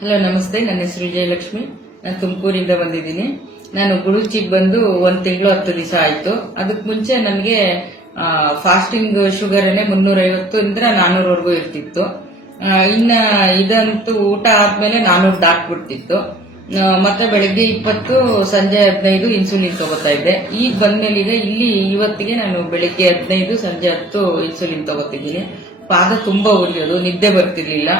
Hello ನಮಸ್ತೆ, ನನ್ನ ಹೆಸರು ವಿಜಯಲಕ್ಷ್ಮಿ. ನಾನು ತುಮಕೂರಿಂದ ಬಂದಿದ್ದೀನಿ. ನಾನು ಗುಡುಚಿಗೆ ಬಂದು 1 ತಿಂಗಳು 10 ದಿವಸ ಆಯ್ತು. ಅದಕ್ಕೆ ಮುಂಚೆ ನನಗೆ ಫಾಸ್ಟಿಂಗ್ ಶುಗರ್ 350 ಇಂದ 400 ಇರ್ತಿತ್ತು. ಇನ್ನ ಇದಂತೂ ಊಟ ಆದ್ಮೇಲೆ 400 ದಾಟ್ಬಿಡ್ತಿತ್ತು. ಮತ್ತೆ ಬೆಳಗ್ಗೆ 20, ಸಂಜೆ 15 ಇನ್ಸುಲಿನ್ ತಗೋತಾ ಇದ್ದೆ. ಈಗ ಬಂದ್ಮೇಲೆ ಇಲ್ಲಿ ಇವತ್ತಿಗೆ ನಾನು ಬೆಳಗ್ಗೆ 15, ಸಂಜೆ 10 ಇನ್ಸುಲಿನ್ ತಗೋತಿದ್ದೀನಿ. ಪಾದ ತುಂಬಾ ಉರಿಯೋದು, ನಿದ್ದೆ ಬರ್ತಿರ್ಲಿಲ್ಲ.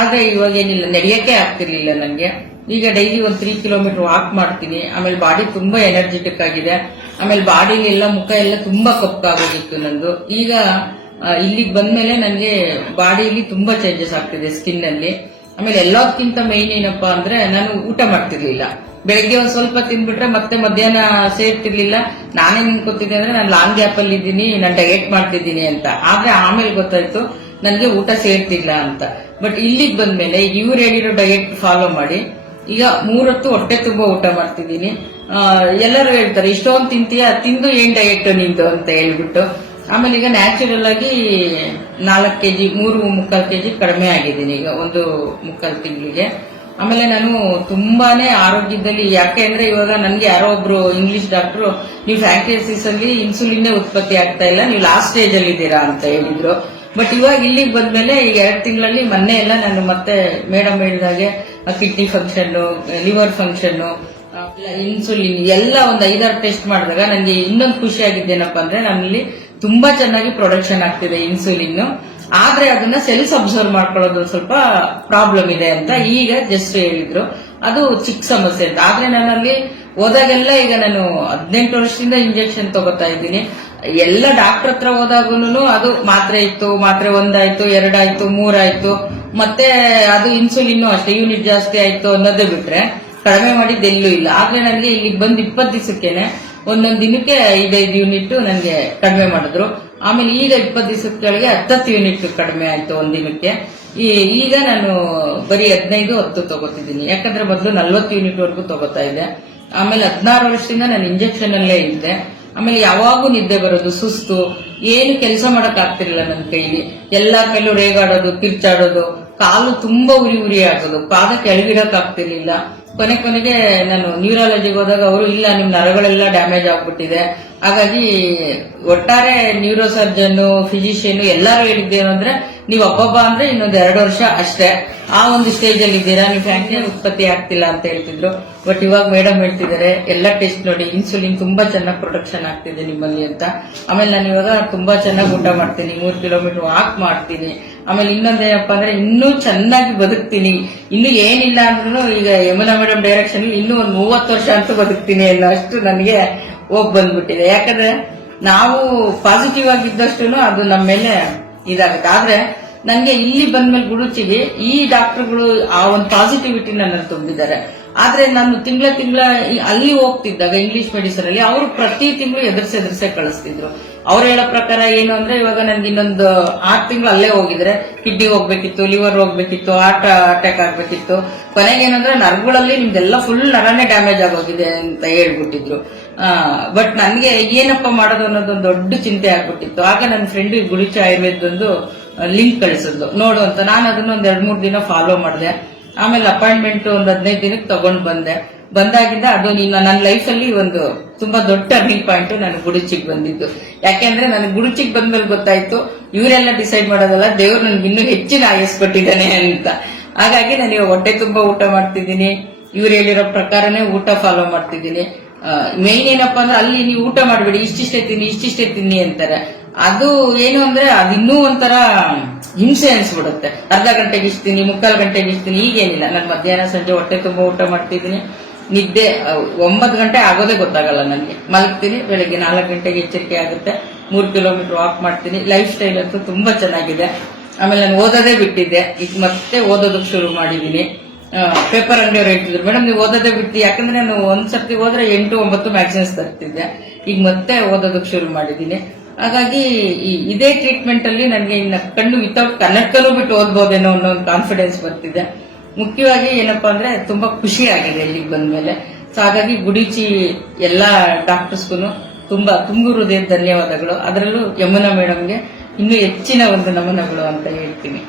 ಆದ್ರೆ ಇವಾಗ ಏನಿಲ್ಲ, ನಡೆಯಕ್ಕೆ ಆಗ್ತಿರ್ಲಿಲ್ಲ ನನಗೆ. ಈಗ ಡೈಲಿ 3 ಕಿಲೋಮೀಟರ್ ವಾಕ್ ಮಾಡ್ತೀನಿ. ಆಮೇಲೆ ಬಾಡಿ ತುಂಬಾ ಎನರ್ಜೆಟಿಕ್ ಆಗಿದೆ. ಆಮೇಲೆ ಬಾಡಿಲೆಲ್ಲ ಮುಖ ಎಲ್ಲ ತುಂಬಾ ಕಪ್ಪಾಗೋಗಿತ್ತು ನಂದು. ಈಗ ಇಲ್ಲಿಗೆ ಬಂದ್ಮೇಲೆ ನನಗೆ ಬಾಡಿಯಲ್ಲಿ ತುಂಬಾ ಚೇಂಜಸ್ ಆಗ್ತಿದೆ, ಸ್ಕಿನ್ ಅಲ್ಲಿ. ಆಮೇಲೆ ಎಲ್ಲದಕ್ಕಿಂತ ಮೈನ್ ಏನಪ್ಪಾ ಅಂದ್ರೆ, ನಾನು ಊಟ ಮಾಡ್ತಿರ್ಲಿಲ್ಲ. ಬೆಳಗ್ಗೆ ಒಂದ್ ಸ್ವಲ್ಪ ತಿನ್ಬಿಟ್ರೆ ಮತ್ತೆ ಮಧ್ಯಾಹ್ನ ಸೇರ್ತಿರ್ಲಿಲ್ಲ. ನಾನೇ ನಿಂತ್ಕೊತಿದ್ದೆ ಅಂದ್ರೆ ನಾನು ಲಾಂಗ್ ಗ್ಯಾಪ್ ಅಲ್ಲಿ ಇದ್ದೀನಿ, ನಾನು ಡಯಟ್ ಮಾಡ್ತಿದ್ದೀನಿ ಅಂತ. ಆದ್ರೆ ಆಮೇಲೆ ಗೊತ್ತಾಯ್ತು ನನ್ಗೆ ಊಟ ಸೇರ್ತಿಲ್ಲ ಅಂತ. ಬಟ್ ಇಲ್ಲಿಗೆ ಬಂದ್ಮೇಲೆ ಇವ್ರು ಹೇಳಿರೋ ಡಯಟ್ ಫಾಲೋ ಮಾಡಿ ಈಗ 3 ಹೊತ್ತು ಹೊಟ್ಟೆ ತುಂಬಾ ಊಟ ಮಾಡ್ತಿದ್ದೀನಿ. ಎಲ್ಲರೂ ಹೇಳ್ತಾರೆ, ಇಷ್ಟೊಂದು ತಿಂತೀಯ, ತಿಂದು ಏನ್ ಡಯಟ್ ನಿಂದು ಅಂತ ಹೇಳ್ಬಿಟ್ಟು. ಆಮೇಲೆ ಈಗ ನ್ಯಾಚುರಲ್ ಆಗಿ 4 kg 3.25 kg ಕಡಿಮೆ ಆಗಿದ್ದೀನಿ ಈಗ 1.25 ತಿಂಗಳಿಗೆ. ಆಮೇಲೆ ನಾನು ತುಂಬಾನೇ ಆರೋಗ್ಯದಲ್ಲಿ, ಯಾಕೆ ಅಂದ್ರೆ ಇವಾಗ ನನ್ಗೆ ಯಾರೋ ಒಬ್ರು ಇಂಗ್ಲಿಷ್ ಡಾಕ್ಟರ್, ನೀವು ಫ್ಯಾಂಕ್ರಿಯಾಸಿಸ್ ಅಲ್ಲಿ ಇನ್ಸುಲಿನ್ ಉತ್ಪತ್ತಿ ಆಗ್ತಾ ಇಲ್ಲ, ನೀವು ಲಾಸ್ಟ್ ಸ್ಟೇಜ್ ಅಲ್ಲಿ ಇದ್ದೀರಾ ಅಂತ ಹೇಳಿದ್ರು. ಬಟ್ ಇವಾಗ ಇಲ್ಲಿಗೆ ಬಂದ್ಮೇಲೆ ಈಗ 2 ತಿಂಗಳಲ್ಲಿ ಮೊನ್ನೆ ಎಲ್ಲ ನಾನು ಮತ್ತೆ ಮೇಡಮ್ ಹೇಳಿದಾಗೆ kidney function, liver function, insulin ಎಲ್ಲ ಒಂದು 5-6 ಟೆಸ್ಟ್ ಮಾಡಿದಾಗ ನನಗೆ ಇನ್ನೊಂದು ಖುಷಿ ಆಗಿದ್ದೇನಪ್ಪ ಅಂದ್ರೆ, ನನ್ನಲ್ಲಿ ತುಂಬಾ ಚೆನ್ನಾಗಿ ಪ್ರೊಡಕ್ಷನ್ ಆಗ್ತಿದೆ ಇನ್ಸುಲಿನ್. ಆದ್ರೆ ಅದನ್ನ ಸೆಲ್ಸ್ ಅಬ್ಸರ್ವ್ ಮಾಡ್ಕೊಳ್ಳೋದು ಸ್ವಲ್ಪ ಪ್ರಾಬ್ಲಮ್ ಇದೆ ಅಂತ ಈಗ ಜಸ್ಟ್ ಹೇಳಿದ್ರು. ಅದು ಚಿಕ್ಕ ಸಮಸ್ಯೆ ಅಂತ. ಆದ್ರೆ ನಾನಲ್ಲಿ ಹೋದಾಗೆಲ್ಲ ಈಗ ನಾನು 18 ವರ್ಷದಿಂದ ಇಂಜೆಕ್ಷನ್ ತಗೋತಾ ಇದ್ದೀನಿ. ಎಲ್ಲ ಡಾಕ್ಟರ್ ಹತ್ರ ಹೋದಾಗೂನು ಅದು ಮಾತ್ರೆ ಇತ್ತು, ಮಾತ್ರೆ 1 ಆಯ್ತು, 2 ಆಯ್ತು, 3 ಆಯ್ತು. ಮತ್ತೆ ಅದು ಇನ್ಸುಲಿನ್ ಅಷ್ಟೇ, ಯೂನಿಟ್ ಜಾಸ್ತಿ ಆಯ್ತು ಅನ್ನೋದೇ ಬಿಟ್ರೆ ಕಡಿಮೆ ಮಾಡಿದ್ದೆಲ್ಲೂ ಇಲ್ಲ. ಆದ್ರೆ ನನಗೆ ಇಲ್ಲಿಗೆ ಬಂದು 20 ದಿವಸಕ್ಕೇನೆ ಒಂದೊಂದು ದಿನಕ್ಕೆ 5 ಯೂನಿಟ್ ನನಗೆ ಕಡಿಮೆ ಮಾಡಿದ್ರು. ಆಮೇಲೆ ಈಗ 20 ದಿವಸದ ಕೆಳಗೆ 10 ಯೂನಿಟ್ ಕಡಿಮೆ ಆಯ್ತು ಒಂದ್ ದಿನಕ್ಕೆ. ಈಗ ನಾನು ಬರೀ 15-10 ತಗೋತಿದ್ದೀನಿ. ಯಾಕಂದ್ರೆ ಮೊದಲು 40 ಯೂನಿಟ್ ವರೆಗೂ ತಗೋತಾ ಇದ್ದೆ. ಆಮೇಲೆ 16 ವರ್ಷದಿಂದ ನಾನು ಇಂಜೆಕ್ಷನ್ ಅಲ್ಲೇ ಇದ್ದೆ. ಆಮೇಲೆ ಯಾವಾಗೂ ನಿದ್ದೆ ಬರೋದು, ಸುಸ್ತು, ಏನು ಕೆಲಸ ಮಾಡಕ್ ಆಗ್ತಿರ್ಲಿಲ್ಲ ನನ್ನ ಕೈಲಿ. ಎಲ್ಲಾರ ಮೇಲೂ ರೇಗಾಡೋದು, ಕಿರ್ಚಾಡೋದು, ಕಾಲು ತುಂಬಾ ಉರಿ ಆಗೋದು, ಪಾದ ಕೆಳಗಿಡಕ್ ಆಗ್ತಿರ್ಲಿಲ್ಲ. ಕೊನೆಗೆ ನಾನು ನ್ಯೂರಾಲಜಿಗೆ ಹೋದಾಗ ಅವರು, ಇಲ್ಲ ನಿಮ್ ನರಗಳೆಲ್ಲ ಡ್ಯಾಮೇಜ್ ಆಗ್ಬಿಟ್ಟಿದೆ, ಹಾಗಾಗಿ ಒಟ್ಟಾರೆ ನ್ಯೂರೋ ಸರ್ಜನ್, ಫಿಸಿಷಿಯನ್ ಎಲ್ಲರೂ ಹೇಳಿದ್ದೇನು ಅಂದ್ರೆ, ನೀವು ಹಬ್ಬ ಅಂದ್ರೆ ಇನ್ನೊಂದು 2 ವರ್ಷ ಅಷ್ಟೇ, ಆ ಒಂದು ಸ್ಟೇಜ್ ಅಲ್ಲಿ ಇದ್ದೀರಾ, ನೀವು ಫ್ಯಾಂಕ್ರಿಯಾಸ್ ಉತ್ಪತ್ತಿ ಆಗ್ತಿಲ್ಲ ಅಂತ ಹೇಳ್ತಿದ್ರು. ಬಟ್ ಇವಾಗ ಮೇಡಮ್ ಹೇಳ್ತಿದ್ದಾರೆ, ಎಲ್ಲ ಟೆಸ್ಟ್ ನೋಡಿ, ಇನ್ಸುಲಿನ್ ತುಂಬಾ ಚೆನ್ನಾಗಿ ಪ್ರೊಡಕ್ಷನ್ ಆಗ್ತಿದೆ ನಿಮ್ಮಲ್ಲಿ ಅಂತ. ಆಮೇಲೆ ನಾನು ಇವಾಗ ತುಂಬಾ ಚೆನ್ನಾಗಿ ಊಟ ಮಾಡ್ತೀನಿ, 3 ಕಿಲೋಮೀಟರ್ ವಾಕ್ ಮಾಡ್ತೀನಿ. ಆಮೇಲೆ ಇನ್ನೊಂದೇನಪ್ಪ ಅಂದ್ರೆ, ಇನ್ನೂ ಚೆನ್ನಾಗಿ ಬದುಕ್ತೀನಿ. ಇನ್ನು ಏನಿಲ್ಲ ಅಂದ್ರೂ ಈಗ ಯಮುನಾ ಮೇಡಮ್ ಡೈರೆಕ್ಷನ್ ಇನ್ನೂ ಒಂದು 30 ವರ್ಷ ಅಂತೂ ಬದುಕ್ತೀನಿ ಅನ್ನೋ ಅಷ್ಟು ನನಗೆ ಹೋಗ್ ಬಂದ್ಬಿಟ್ಟಿದೆ. ಯಾಕಂದ್ರೆ ನಾವು ಪಾಸಿಟಿವ್ ಆಗಿದ್ದಷ್ಟು ಅದು ನಮ್ಮ ಮೇಲೆ ಇದಾಗುತ್ತೆ. ಆದ್ರೆ ನನ್ಗೆ ಇಲ್ಲಿ ಬಂದ್ಮೇಲೆ ಗುಡುಚಿಗೆ ಈ ಡಾಕ್ಟರ್ಗಳು ಆ ಒಂದು ಪಾಸಿಟಿವಿಟಿ ನನ್ನನ್ನು ತುಂಬಿದ್ದಾರೆ. ಆದ್ರೆ ನಾನು ತಿಂಗಳ ಅಲ್ಲಿ ಹೋಗ್ತಿದ್ದಾಗ ಇಂಗ್ಲಿಷ್ ಮೆಡಿಸಿನ್ ಅಲ್ಲಿ ಅವರು ಪ್ರತಿ ತಿಂಗಳು ಎದುರಿಸೆ ಕಳಿಸ್ತಿದ್ರು. ಅವ್ರು ಹೇಳೋ ಪ್ರಕಾರ ಏನು ಅಂದ್ರೆ, ಇವಾಗ ನನ್ಗೆ ಇನ್ನೊಂದು 6 ತಿಂಗಳು ಅಲ್ಲೇ ಹೋಗಿದ್ರೆ ಕಿಡ್ನಿ ಹೋಗ್ಬೇಕಿತ್ತು, ಲಿವರ್ ಹೋಗ್ಬೇಕಿತ್ತು, ಹಾರ್ಟ್ ಅಟ್ಯಾಕ್ ಆಗ್ಬೇಕಿತ್ತು. ಕೊನೆಗೇನಂದ್ರೆ ನರ್ಗಳಲ್ಲಿ ನಿಮ್ದೆಲ್ಲ ಫುಲ್ ನರನೇ ಡ್ಯಾಮೇಜ್ ಆಗೋಗಿದೆ ಅಂತ ಹೇಳ್ಬಿಟ್ಟಿದ್ರು. ಬಟ್ ನನ್ಗೆ ಏನಪ್ಪ ಮಾಡೋದು ಅನ್ನೋದೊಂದು ದೊಡ್ಡ ಚಿಂತೆ ಆಗ್ಬಿಟ್ಟಿತ್ತು. ಆಗ ನನ್ನ ಫ್ರೆಂಡ್ ಗುಡಿಚಿ ಆಯುರ್ವೇದೊಂದು ಲಿಂಕ್ ಕಳಿಸಿದ್ಲು, ನೋಡು ಅಂತ. ನಾನು ಅದನ್ನ ಒಂದ್ 2-3 ದಿನ ಫಾಲೋ ಮಾಡಿದೆ. ಆಮೇಲೆ ಅಪಾಯಿಂಟ್ಮೆಂಟ್ ಒಂದು 15 ದಿನಕ್ಕೆ ತಗೊಂಡ್ ಬಂದಾಗಿಂದ ಅದು ನನ್ನ ಲೈಫ್ ಅಲ್ಲಿ ಒಂದು ತುಂಬಾ ದೊಡ್ಡ ಟರ್ನಿಂಗ್ ಪಾಯಿಂಟ್ ನಾನು ಗುಡುಚಿಗೆ ಬಂದಿದ್ದು. ಯಾಕೆಂದ್ರೆ ನನಗೆ ಗುಡುಚಿಗೆ ಬಂದ್ಮೇಲೆ ಗೊತ್ತಾಯ್ತು, ಇವರೆಲ್ಲ ಡಿಸೈಡ್ ಮಾಡೋದಲ್ಲ, ದೇವ್ರು ನನ್ಗೆ ಇನ್ನೂ ಹೆಚ್ಚಿನ ಆಯಸ್ ಕೊಟ್ಟಿದ್ದಾನೆ ಅಂತ. ಹಾಗಾಗಿ ನಾನು ಇವಾಗ ಹೊಟ್ಟೆ ತುಂಬಾ ಊಟ ಮಾಡ್ತಿದ್ದೀನಿ. ಇವ್ರು ಹೇಳಿರೋ ಪ್ರಕಾರನೇ ಊಟ ಫಾಲೋ ಮಾಡ್ತಿದ್ದೀನಿ. ಮೇನ್ ಏನಪ್ಪಾ ಅಂದ್ರೆ, ಅಲ್ಲಿ ನೀವು ಊಟ ಮಾಡ್ಬೇಡಿ, ಇಷ್ಟಿಷ್ಟೇ ತಿನ್ನಿ ಅಂತಾರೆ. ಅದು ಏನು ಅಂದ್ರೆ, ಅದಿನ್ನೂ ಒಂಥರ ಹಿಂಸೆ ಅನ್ಸ್ಬಿಡುತ್ತೆ. ಅರ್ಧ ಗಂಟೆಗೆ ಇಷ್ತೀನಿ, 3/4 ಗಂಟೆಗೆ ಇಷ್ತೀನಿ. ಈಗೇನಿಲ್ಲ, ನಾನು ಮಧ್ಯಾಹ್ನ ಸಂಜೆ ಹೊಟ್ಟೆ ತುಂಬಾ ಊಟ ಮಾಡ್ತಿದ್ದೀನಿ. ನಿದ್ದೆ 9 ಗಂಟೆ ಆಗೋದೇ ಗೊತ್ತಾಗಲ್ಲ ನನಗೆ. ಮಲಗ್ತೀನಿ, ಬೆಳಗ್ಗೆ 4 ಗಂಟೆಗೆ ಎಚ್ಚರಿಕೆ ಆಗುತ್ತೆ. 3 ಕಿಲೋಮೀಟರ್ ವಾಕ್ ಮಾಡ್ತೀನಿ. ಲೈಫ್ ಸ್ಟೈಲ್ ಅಂತೂ ತುಂಬಾ ಚೆನ್ನಾಗಿದೆ. ಆಮೇಲೆ ನಾನು ಓದೋದೇ ಬಿಟ್ಟಿದ್ದೆ, ಈಗ ಮತ್ತೆ ಓದೋದಕ್ಕೆ ಶುರು ಮಾಡಿದ್ದೀನಿ. ಪೇಪರ್ ಅಂಗಡಿಯವ್ರು ಹೇಳ್ತಿದ್ರು, ಮೇಡಮ್ ನೀವು ಓದೋದೇ ಬಿಟ್ಟು, ಯಾಕಂದ್ರೆ ನಾನು ಒಂದ್ಸರ್ತಿ ಹೋದ್ರೆ 8-9 ಮ್ಯಾಗಝಿನ್ಸ್ ತರ್ತಿದ್ದೆ. ಈಗ ಮತ್ತೆ ಓದೋದಕ್ಕೆ ಶುರು ಮಾಡಿದ್ದೀನಿ. ಹಾಗಾಗಿ ಇದೇ ಟ್ರೀಟ್ಮೆಂಟ್ ಅಲ್ಲಿ ನನಗೆ ಇನ್ನ ಕಣ್ಣು ವಿತೌಟ್ ಕನ್ನಡಕನೂ ಬಿಟ್ಟು ಓದ್ಬೋದೇನೋ ಅನ್ನೋ ಒಂದು ಕಾನ್ಫಿಡೆನ್ಸ್ ಬರ್ತಿದೆ. ಮುಖ್ಯವಾಗಿ ಏನಪ್ಪಾ ಅಂದ್ರೆ, ತುಂಬಾ ಖುಷಿ ಆಗಿದೆ ಇಲ್ಲಿಗೆ ಬಂದ್ಮೇಲೆ. ಸೊ ಹಾಗಾಗಿ ಗುಡಿಚಿ ಎಲ್ಲಾ ಡಾಕ್ಟರ್ಸ್ಗೂ ತುಂಬಾ ಹೃದಯದ ಧನ್ಯವಾದಗಳು. ಅದರಲ್ಲೂ ಯಮುನಾ ಮೇಡಮ್ಗೆ ಇನ್ನೂ ಹೆಚ್ಚಿನ ಒಂದು ನಮನಗಳು ಅಂತ ಹೇಳ್ತೀನಿ.